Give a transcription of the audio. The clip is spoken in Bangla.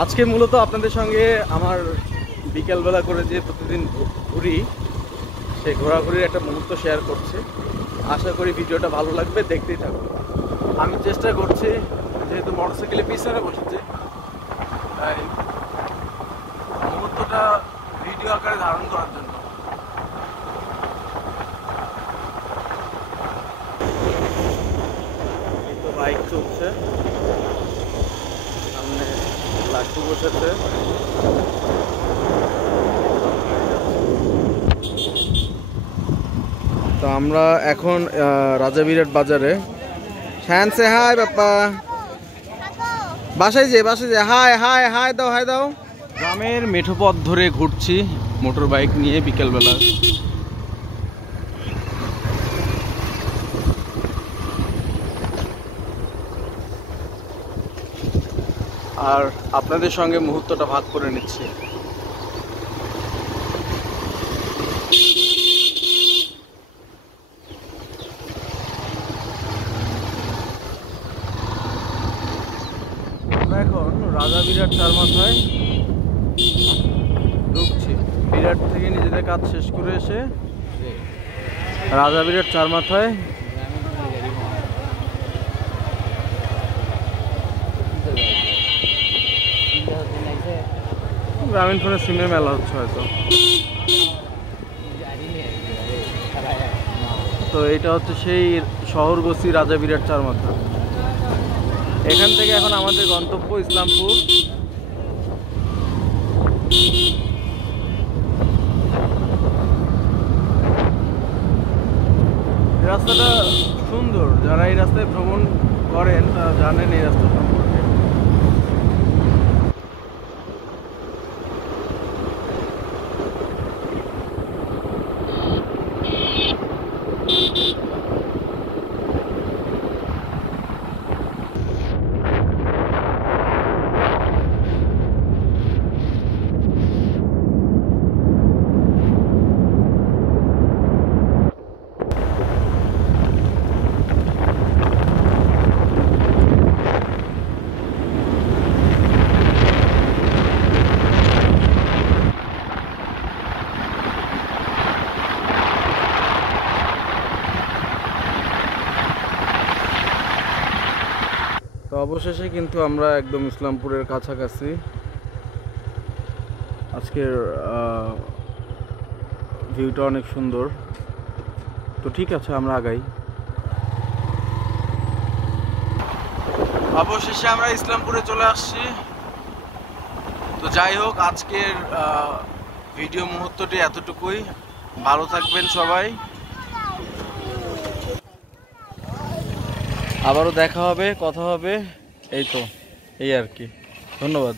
আজকে মূলত আপনাদের সঙ্গে আমার বিকেলবেলা করে যে প্রতিদিন ঘুরি সেই ঘোরাঘুরির একটা মুহূর্ত শেয়ার করছি। আশা করি ভিডিওটা ভালো লাগবে, দেখতেই থাকুন। আমি চেষ্টা করছি, যেহেতু মোটরসাইকেলে পিছনে বসেছি, তাই মুহূর্তটা ভিডিও আকারে ধারণ করার জন্য। এই তো বাইক চলছে, সামনে লাট্টু বসেছে। তো আমরা এখন রাজাবিরাট বাজারে। শ্যানসে হাই বাপ্পা, বাসায় যে হাই হাই হাই দাও, হাই দাও। গ্রামের মেঠো পথ ধরে ঘুরছি মোটর বাইক নিয়ে বিকেলবেলা। আর আপনাদের সঙ্গে মুহূর্তটা ভাগ করে নিচ্ছি। আমরা এখন রাজাবিরাট চার মাথায় ঢুকছি। বিরাট থেকে নিজেদের কাজ শেষ করে এসে রাজাবিরাট চার মাথায় গ্রামীণ ফোনের সিমের মেলা হচ্ছে হয়তো। তো এটা হচ্ছে সেই শহরগোসী রাজাবিরাট চার মাথা। এখান থেকে এখন আমাদের গন্তব্য ইসলামপুর। রাস্তাটা সুন্দর, যারা এই রাস্তায় ভ্রমণ করেন তারা জানেন এই রাস্তা সম্পর্কে। তো অবশেষে কিন্তু আমরা একদম ইসলামপুরের কাছাকাছি। আজকের ভিউটা অনেক সুন্দর। তো ঠিক আছে, আমরা আগাই। অবশেষে আমরা ইসলামপুরে চলে আসছি। তো যাই হোক, আজকের ভিডিও মুহূর্তটি এতটুকুই। ভালো থাকবেন সবাই, আবারও দেখা হবে, কথা হবে। এই তো, এই আর কি। ধন্যবাদ।